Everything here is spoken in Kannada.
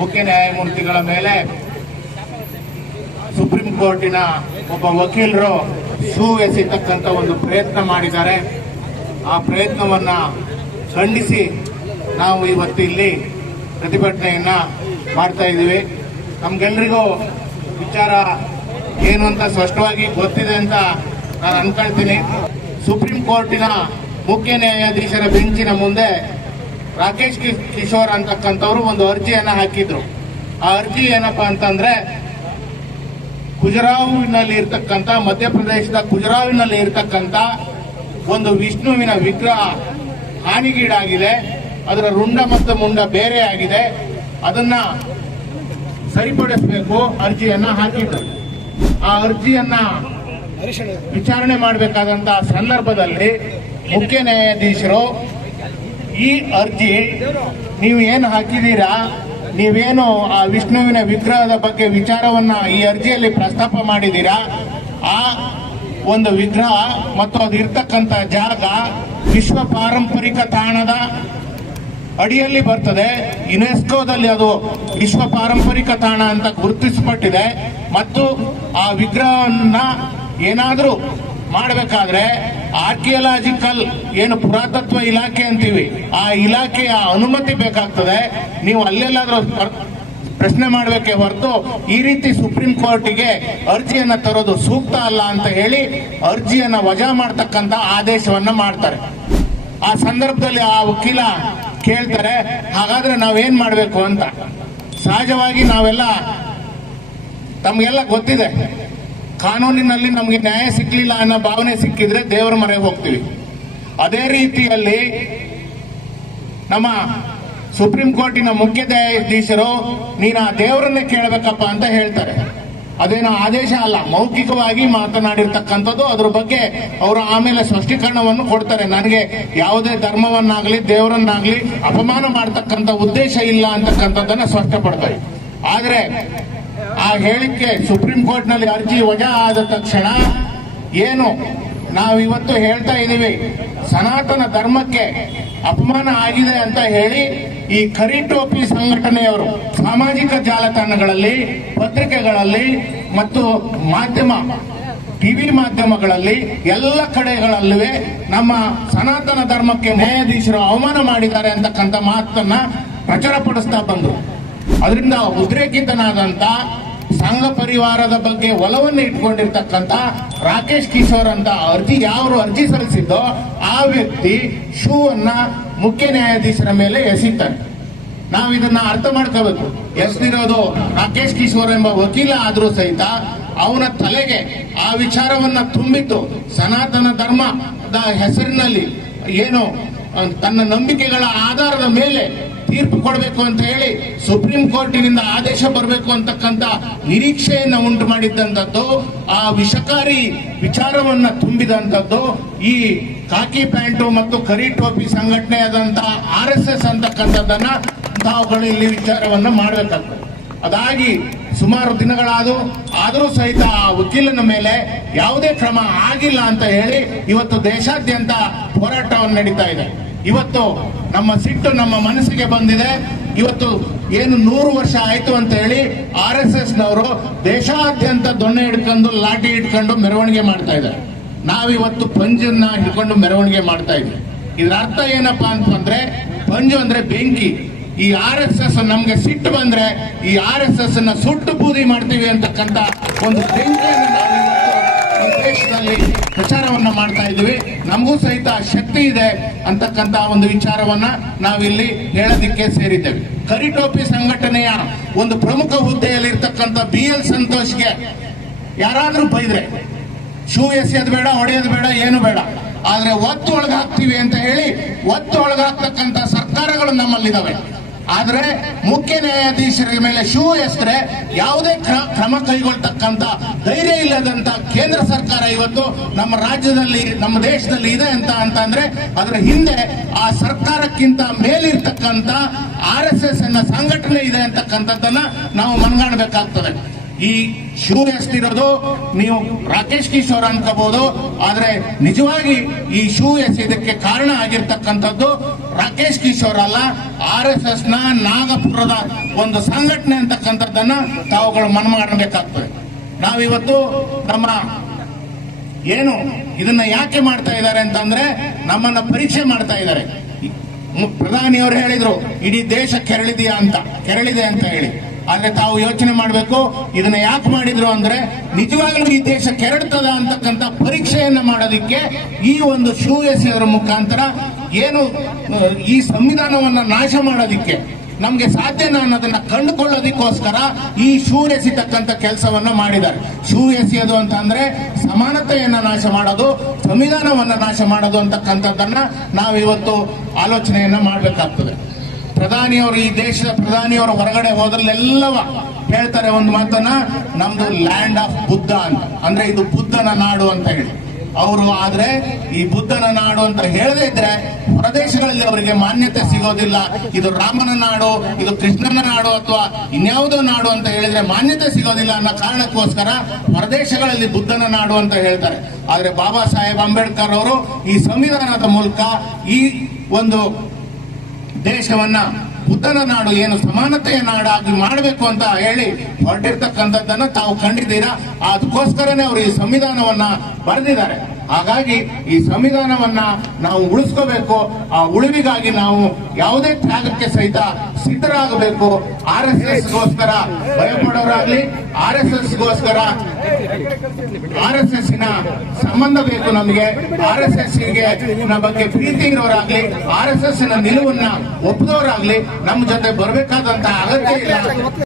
ಮುಖ್ಯ ನ್ಯಾಯಮೂರ್ತಿಗಳ ಮೇಲೆ ಸುಪ್ರೀಂ ಕೋರ್ಟಿನ ಒಬ್ಬ ವಕೀಲರು ಶೂ ಎಸೆತಕ್ಕಂಥ ಒಂದು ಪ್ರಯತ್ನ ಮಾಡಿದ್ದಾರೆ. ಆ ಪ್ರಯತ್ನವನ್ನ ಖಂಡಿಸಿ ನಾವು ಇವತ್ತು ಇಲ್ಲಿ ಪ್ರತಿಭಟನೆಯನ್ನ ಮಾಡ್ತಾ ಇದ್ದೀವಿ. ನಮ್ಗೆಲ್ರಿಗೂ ವಿಚಾರ ಏನು ಅಂತ ಸ್ಪಷ್ಟವಾಗಿ ಗೊತ್ತಿದೆ ಅಂತ ನಾನು ಅನ್ಕೊಳ್ತೀನಿ. ಸುಪ್ರೀಂ ಕೋರ್ಟಿನ ಮುಖ್ಯ ನ್ಯಾಯಾಧೀಶರ ಬೆಂಚಿನ ಮುಂದೆ ರಾಕೇಶ್ ಕಿಶೋರ್ ಅಂತಕ್ಕಂಥವ್ರು ಒಂದು ಅರ್ಜಿಯನ್ನ ಹಾಕಿದ್ರು. ಆ ಅರ್ಜಿ ಏನಪ್ಪಾ ಅಂತಂದ್ರೆ, ಖುಜರಾವಿನಲ್ಲಿ ಇರ್ತಕ್ಕಂಥ ಮಧ್ಯಪ್ರದೇಶದ ಖುಜರಾವಿನಲ್ಲಿ ಇರ್ತಕ್ಕಂಥ ಒಂದು ವಿಷ್ಣುವಿನ ವಿಗ್ರಹ ಹಾನಿಗೀಡಾಗಿದೆ. ಅದರ ರುಂಡ ಮತ್ತು ಮುಂಡ ಬೇರೆ ಆಗಿದೆ. ಅದನ್ನ ಸರಿಪಡಿಸಬೇಕು ಅರ್ಜಿಯನ್ನ ಹಾಕಿದ್ರು. ಆ ಅರ್ಜಿಯನ್ನ ವಿಚಾರಣೆ ಮಾಡಬೇಕಾದಂತಹ ಸಂದರ್ಭದಲ್ಲಿ ಮುಖ್ಯ ನ್ಯಾಯಾಧೀಶರು ಈ ಅರ್ಜಿ ನೀವು ಏನು ಹಾಕಿದ್ದೀರಾ, ನೀವೇನು ಆ ವಿಷ್ಣುವಿನ ವಿಗ್ರಹದ ಬಗ್ಗೆ ವಿಚಾರವನ್ನ ಈ ಅರ್ಜಿಯಲ್ಲಿ ಪ್ರಸ್ತಾಪ ಮಾಡಿದ್ದೀರಾ, ಆ ಒಂದು ವಿಗ್ರಹ ಮತ್ತು ಅದು ಇರ್ತಕ್ಕಂಥ ಜಾಗ ವಿಶ್ವ ಪಾರಂಪರಿಕ ತಾಣದ ಅಡಿಯಲ್ಲಿ ಬರ್ತದೆ. ಯುನೆಸ್ಕೋದಲ್ಲಿ ಅದು ವಿಶ್ವ ಪಾರಂಪರಿಕ ತಾಣ ಅಂತ ಗುರುತಿಸಲ್ಪಟ್ಟಿದೆ. ಮತ್ತು ಆ ವಿಗ್ರಹವನ್ನ ಏನಾದರೂ ಮಾಡಬೇಕಾದ್ರೆ ಆರ್ಕಿಯಾಲಜಿಕಲ್ ಏನು ಪುರಾತತ್ವ ಇಲಾಖೆ ಅಂತೀವಿ, ಆ ಇಲಾಖೆಯ ಅನುಮತಿ ಬೇಕಾಗ್ತದೆ. ನೀವು ಅಲ್ಲೆಲ್ಲಾದ್ರೂ ಪ್ರಶ್ನೆ ಮಾಡಬೇಕೆ ಹೊರತು ಈ ರೀತಿ ಸುಪ್ರೀಂ ಕೋರ್ಟಿಗೆ ಅರ್ಜಿಯನ್ನ ತರೋದು ಸೂಕ್ತ ಅಲ್ಲ ಅಂತ ಹೇಳಿ ಅರ್ಜಿಯನ್ನ ವಜಾ ಮಾಡತಕ್ಕಂತ ಆದೇಶವನ್ನ ಮಾಡ್ತಾರೆ. ಆ ಸಂದರ್ಭದಲ್ಲಿ ಆ ವಕೀಲ ಕೇಳ್ತಾರೆ, ಹಾಗಾದ್ರೆ ನಾವೇನ್ ಮಾಡಬೇಕು ಅಂತ. ಸಹಜವಾಗಿ ತಮಗೆಲ್ಲ ಗೊತ್ತಿದೆ, ಕಾನೂನಿನಲ್ಲಿ ನಮಗೆ ನ್ಯಾಯ ಸಿಕ್ಕಲಿಲ್ಲ ಅನ್ನೋ ಭಾವನೆ ಸಿಕ್ಕಿದ್ರೆ ದೇವರ ಮರೆಗೆ ಹೋಗ್ತೀವಿ. ಅದೇ ರೀತಿಯಲ್ಲಿ ನಮ್ಮ ಸುಪ್ರೀಂ ಕೋರ್ಟಿನ ಮುಖ್ಯ ನ್ಯಾಯಾಧೀಶರು ನೀನು ಆ ದೇವರನ್ನೇ ಕೇಳಬೇಕಪ್ಪ ಅಂತ ಹೇಳ್ತಾರೆ. ಅದೇನೋ ಆದೇಶ ಅಲ್ಲ, ಮೌಖಿಕವಾಗಿ ಮಾತನಾಡಿರ್ತಕ್ಕಂಥದ್ದು. ಅದ್ರ ಬಗ್ಗೆ ಅವರು ಆಮೇಲೆ ಸ್ಪಷ್ಟೀಕರಣವನ್ನು ಕೊಡ್ತಾರೆ. ನನಗೆ ಯಾವುದೇ ಧರ್ಮವನ್ನಾಗ್ಲಿ ದೇವರನ್ನಾಗ್ಲಿ ಅಪಮಾನ ಮಾಡತಕ್ಕಂಥ ಉದ್ದೇಶ ಇಲ್ಲ ಅಂತಕ್ಕಂಥದ್ದನ್ನ ಸ್ಪಷ್ಟಪಡ್ತಾರೆ. ಆದ್ರೆ ಆ ಹೇಳಿಕೆ ಸುಪ್ರೀಂ ಕೋರ್ಟ್ ನಲ್ಲಿ ಅರ್ಜಿ ವಜಾ ಆದ ತಕ್ಷಣ ಏನು ನಾವಿವತ್ತು ಹೇಳ್ತಾ ಇದ್ದೀವಿ, ಸನಾತನ ಧರ್ಮಕ್ಕೆ ಅಪಮಾನ ಆಗಿದೆ ಅಂತ ಹೇಳಿ ಈ ಕರಿಟೋಪಿ ಸಂಘಟನೆಯವರು ಸಾಮಾಜಿಕ ಜಾಲತಾಣಗಳಲ್ಲಿ, ಪತ್ರಿಕೆಗಳಲ್ಲಿ ಮತ್ತು ಟಿವಿ ಮಾಧ್ಯಮಗಳಲ್ಲಿ ಎಲ್ಲ ಕಡೆಗಳಲ್ಲೂ ನಮ್ಮ ಸನಾತನ ಧರ್ಮಕ್ಕೆ ನ್ಯಾಯಾಧೀಶರು ಅವಮಾನ ಮಾಡಿದ್ದಾರೆ ಅಂತಕ್ಕಂಥ ಮಾತನ್ನ ಪ್ರಚಾರಪಡಿಸ್ತಾ ಬಂದರು. ಅದರಿಂದ ಉದ್ರೇಕಿತನಾದಂತ ಸಂಘ ಪರಿವಾರದ ಬಗ್ಗೆ ಒಲವನ್ನು ಇಟ್ಕೊಂಡಿರ್ತಕ್ಕಂಥ ರಾಕೇಶ್ ಕಿಶೋರ್ ಅಂತ ಯಾರು ಅರ್ಜಿ ಸಲ್ಲಿಸಿದ್ದೋ ಆ ವ್ಯಕ್ತಿ ಶೂ ಅನ್ನ ಮುಖ್ಯ ನ್ಯಾಯಾಧೀಶರ ಮೇಲೆ ಎಸೆಯುತ್ತಾರೆ. ನಾವು ಇದನ್ನ ಅರ್ಥ ಮಾಡ್ಕೋಬೇಕು. ಎಸೆದಿರೋದು ರಾಕೇಶ್ ಕಿಶೋರ್ ಎಂಬ ವಕೀಲ ಆದ್ರೂ ಸಹಿತ ಅವನ ತಲೆಗೆ ಆ ವಿಚಾರವನ್ನ ತುಂಬಿತ್ತು. ಸನಾತನ ಧರ್ಮದ ಹೆಸರಿನಲ್ಲಿ ಏನು ತನ್ನ ನಂಬಿಕೆಗಳ ಆಧಾರದ ಮೇಲೆ ತೀರ್ಪು ಕೊಡಬೇಕು ಅಂತ ಹೇಳಿ ಸುಪ್ರೀಂ ಕೋರ್ಟಿನಿಂದ ಆದೇಶ ಬರಬೇಕು ಅಂತಕ್ಕಂಥ ನಿರೀಕ್ಷೆಯನ್ನ ಉಂಟು ಮಾಡಿದ್ದಂಥದ್ದು, ಆ ವಿಷಕಾರಿ ವಿಚಾರವನ್ನ ತುಂಬಿದಂಥದ್ದು ಈ ಕಾಕಿ ಪ್ಯಾಂಟು ಮತ್ತು ಕರಿ ಟೋಪಿ ಸಂಘಟನೆಯಾದಂತಹ RSS ಅಂತಕ್ಕಂಥದ್ದನ್ನ ತಾವುಗಳು ಇಲ್ಲಿ ವಿಚಾರವನ್ನ ಮಾಡಬೇಕಾಗ್ತದೆ. ಅದಾಗಿ ಸುಮಾರು ಆದರೂ ಸಹಿತ ಆ ವಕೀಲನ ಮೇಲೆ ಯಾವುದೇ ಕ್ರಮ ಆಗಿಲ್ಲ ಅಂತ ಹೇಳಿ ಇವತ್ತು ದೇಶಾದ್ಯಂತ ಹೋರಾಟವನ್ನು ನಡೀತಾ ಇದೆ. ಇವತ್ತು ನಮ್ಮ ಸಿಟ್ಟು ನಮ್ಮ ಮನಸ್ಸಿಗೆ ಬಂದಿದೆ. ಇವತ್ತು ಏನು 100 ವರ್ಷ ಆಯ್ತು ಅಂತ ಹೇಳಿ RSS ನವರು ದೇಶಾದ್ಯಂತ ದೊಣ್ಣೆ ಹಿಡ್ಕೊಂಡು ಲಾಠಿ ಹಿಡ್ಕೊಂಡು ಮೆರವಣಿಗೆ ಮಾಡ್ತಾ ಇದ್ದಾರೆ. ನಾವಿವತ್ತು ಪಂಜನ್ನ ಹಿಡ್ಕೊಂಡು ಮೆರವಣಿಗೆ ಮಾಡ್ತಾ ಇದ್ವಿ. ಇದರ ಅರ್ಥ ಏನಪ್ಪಾ ಅಂತಂದ್ರೆ, ಪಂಜು ಅಂದ್ರೆ ಬೆಂಕಿ. ಈ RSS ನಮ್ಗೆ ಸಿಟ್ಟು ಬಂದ್ರೆ ಈ RSS ಅನ್ನ ಸುಟ್ಟು ಬೂದಿ ಮಾಡ್ತೀವಿ ಅಂತಕ್ಕಂಥ ಒಂದು ಬೆಂಕಿಯನ್ನು ನಾವು ದೇಶದಲ್ಲಿ ಪ್ರಚಾರವನ್ನ ಮಾಡ್ತಾ ಇದ್ವಿ. ನಮಗೂ ಸಹಿತ ಶಕ್ತಿ ಇದೆ ಅಂತಕ್ಕಂತ ಒಂದು ವಿಚಾರವನ್ನ ನಾವಿಲ್ಲಿ ಹೇಳೋದಿಕ್ಕೆ ಸೇರಿದ್ದೇವೆ. ಕರಿಟೋಪಿ ಸಂಘಟನೆಯ ಒಂದು ಪ್ರಮುಖ ಹುದ್ದೆಯಲ್ಲಿ ಇರ್ತಕ್ಕಂಥ BL ಸಂತೋಷ್ಗೆ ಯಾರಾದ್ರೂ ಬೈದ್ರೆ ಶೂ ಎಸೆಯೋದು ಬೇಡ, ಹೊಡೆಯೋದು ಬೇಡ, ಏನು ಬೇಡ, ಆದ್ರೆ ಒತ್ತು ಒಳಗಾಗ್ತೀವಿ ಅಂತ ಹೇಳಿ ಒತ್ತು ಒಳಗಾಗ್ತಕ್ಕಂಥ ಸರ್ಕಾರಗಳು ನಮ್ಮಲ್ಲಿದ್ದಾವೆ. ಆದ್ರೆ ಮುಖ್ಯ ನ್ಯಾಯಾಧೀಶರ ಮೇಲೆ ಶೂ ಎಸೆದ್ರೆ ಯಾವುದೇ ಕ್ರಮ ಕೈಗೊಳ್ತಕ್ಕಂತ ಧೈರ್ಯ ಇಲ್ಲದಂತ ಕೇಂದ್ರ ಸರ್ಕಾರ ಇವತ್ತು ನಮ್ಮ ರಾಜ್ಯದಲ್ಲಿ, ನಮ್ಮ ದೇಶದಲ್ಲಿ ಇದೆ ಅಂತಂದ್ರೆ ಅದರ ಹಿಂದೆ ಆ ಸರ್ಕಾರಕ್ಕಿಂತ ಮೇಲಿರ್ತಕ್ಕಂತ RSS ಸಂಘಟನೆ ಇದೆ ಅಂತಕ್ಕಂಥದ್ದನ್ನ ನಾವು ಮನಗಾಣಬೇಕಾಗ್ತದೆ. ಈ ಶೂ ಎಸ್ತಿರೋದು ನೀವು ರಾಕೇಶ್ ಕಿಶೋರ್ ಅನ್ಕೋಬಹುದು, ಆದ್ರೆ ನಿಜವಾಗಿ ಈ ಶೂ ಎಸೆಯೋದಕ್ಕೆ ಕಾರಣ ಆಗಿರ್ತಕ್ಕಂಥದ್ದು ರಾಕೇಶ್ ಕಿಶೋರ್ ಅಲ್ಲ, RSS ನ ನಾಗಪುರದ ಒಂದು ಸಂಘಟನೆ ಅಂತಕ್ಕಂಥದ್ದನ್ನ ತಾವುಗಳು ಮನಮಾಡಬೇಕಾಗ್ತದೆ. ನಾವಿವತ್ತು ನಮ್ಮ ಏನು ಇದನ್ನ ಯಾಕೆ ಮಾಡ್ತಾ ಇದ್ದಾರೆ ಅಂತಂದ್ರೆ ನಮ್ಮನ್ನ ಪರೀಕ್ಷೆ ಮಾಡ್ತಾ ಇದ್ದಾರೆ. ಪ್ರಧಾನಿಯವರು ಹೇಳಿದ್ರು ಇಡೀ ದೇಶ ಕೆರಳಿದೆ ಅಂತ ಹೇಳಿ. ಆದ್ರೆ ತಾವು ಯೋಚನೆ ಮಾಡಬೇಕು, ಇದನ್ನ ಯಾಕೆ ಮಾಡಿದ್ರು ಅಂದ್ರೆ ನಿಜವಾಗ್ಲೂ ಈ ದೇಶ ಕೆರಡ್ತದ ಅಂತಕ್ಕಂಥ ಪರೀಕ್ಷೆಯನ್ನ ಮಾಡೋದಿಕ್ಕೆ ಈ ಒಂದು ಶೂ ಎಸೆಯೋದ್ರ ಮುಖಾಂತರ ಏನು ಈ ಸಂವಿಧಾನವನ್ನ ನಾಶ ಮಾಡೋದಿಕ್ಕೆ ನಮ್ಗೆ ಸಾಧ್ಯನಾ ಅನ್ನೋದನ್ನ ಕಂಡುಕೊಳ್ಳೋದಿಕ್ಕೋಸ್ಕರ ಈ ಶೂ ಎಸಿತಕ್ಕಂಥ ಕೆಲಸವನ್ನ ಮಾಡಿದ್ದಾರೆ. ಶೂ ಎಸೆಯೋದು ಅಂತ ಅಂದ್ರೆ ಸಮಾನತೆಯನ್ನ ನಾಶ ಮಾಡೋದು, ಸಂವಿಧಾನವನ್ನ ನಾಶ ಮಾಡೋದು ಅಂತಕ್ಕಂಥದ್ದನ್ನ ನಾವಿವತ್ತು ಆಲೋಚನೆಯನ್ನ ಮಾಡಬೇಕಾಗ್ತದೆ. ಪ್ರಧಾನಿಯವರು, ಈ ದೇಶದ ಪ್ರಧಾನಿಯವರು ಹೊರಗಡೆ ಹೋದ್ರಲ್ಲೆಲ್ಲವ ಹೇಳ್ತಾರೆ ಒಂದು ಮಾತನ್ನ, ನಮ್ದು ಲ್ಯಾಂಡ್ ಆಫ್ ಬುದ್ಧ ಅಂತ, ಅಂದ್ರೆ ಇದು ಬುದ್ಧನ ನಾಡು ಅಂತ ಹೇಳಿ. ಅವರು ಆದ್ರೆ ಈ ಬುದ್ಧನ ನಾಡು ಅಂತ ಹೇಳದೇ ಇದ್ರೆ ಹೊರದೇಶಗಳಲ್ಲಿ ಅವರಿಗೆ ಮಾನ್ಯತೆ ಸಿಗೋದಿಲ್ಲ. ಇದು ರಾಮನ ನಾಡು, ಇದು ಕೃಷ್ಣನ ನಾಡು ಅಥವಾ ಇನ್ಯಾವುದೋ ನಾಡು ಅಂತ ಹೇಳಿದ್ರೆ ಮಾನ್ಯತೆ ಸಿಗೋದಿಲ್ಲ ಅನ್ನೋ ಕಾರಣಕ್ಕೋಸ್ಕರ ಹೊರದೇಶಗಳಲ್ಲಿ ಬುದ್ಧನ ನಾಡು ಅಂತ ಹೇಳ್ತಾರೆ. ಆದ್ರೆ ಬಾಬಾ ಸಾಹೇಬ್ ಅಂಬೇಡ್ಕರ್ ಅವರು ಈ ಸಂವಿಧಾನದ ಮೂಲಕ ಈ ಒಂದು ದೇಶವನ್ನ ಬುದ್ಧನ ನಾಡು, ಏನು ಸಮಾನತೆಯ ನಾಡಾಗಿ ಮಾಡಬೇಕು ಅಂತ ಹೇಳಿ ಹೊರಟಿರ್ತಕ್ಕಂಥದ್ದನ್ನ ತಾವು ಕಂಡಿದ್ದೀರಾ. ಅದಕ್ಕೋಸ್ಕರನೇ ಅವರು ಈ ಸಂವಿಧಾನವನ್ನ ಬರೆದಿದ್ದಾರೆ. ಹಾಗಾಗಿ ಈ ಸಂವಿಧಾನವನ್ನ ನಾವು ಉಳಿಸ್ಕೋಬೇಕು. ಆ ಉಳಿವಿಗಾಗಿ ನಾವು ಯಾವುದೇ ತ್ಯಾಗಕ್ಕೆ ಸಹಿತ ಸಿದ್ಧರಾಗಬೇಕು. RSSಗೋಸ್ಕರ ಭಯಪಡೋರಾಗ್ಲಿ, RSSಗೋಸ್ಕರ RSS ನ ಸಂಬಂಧ ಬೇಕು ನಮಗೆ, RSS ಗೆ ಬಗ್ಗೆ ಪ್ರೀತಿ ಇರೋರಾಗ್ಲಿ, RSS ನ ನಿಲುವನ್ನ ಒಪ್ಪದವರಾಗ್ಲಿ ನಮ್ಮ ಜೊತೆ ಬರಬೇಕಾದಂತ ಅಗತ್ಯ ಇಲ್ಲ.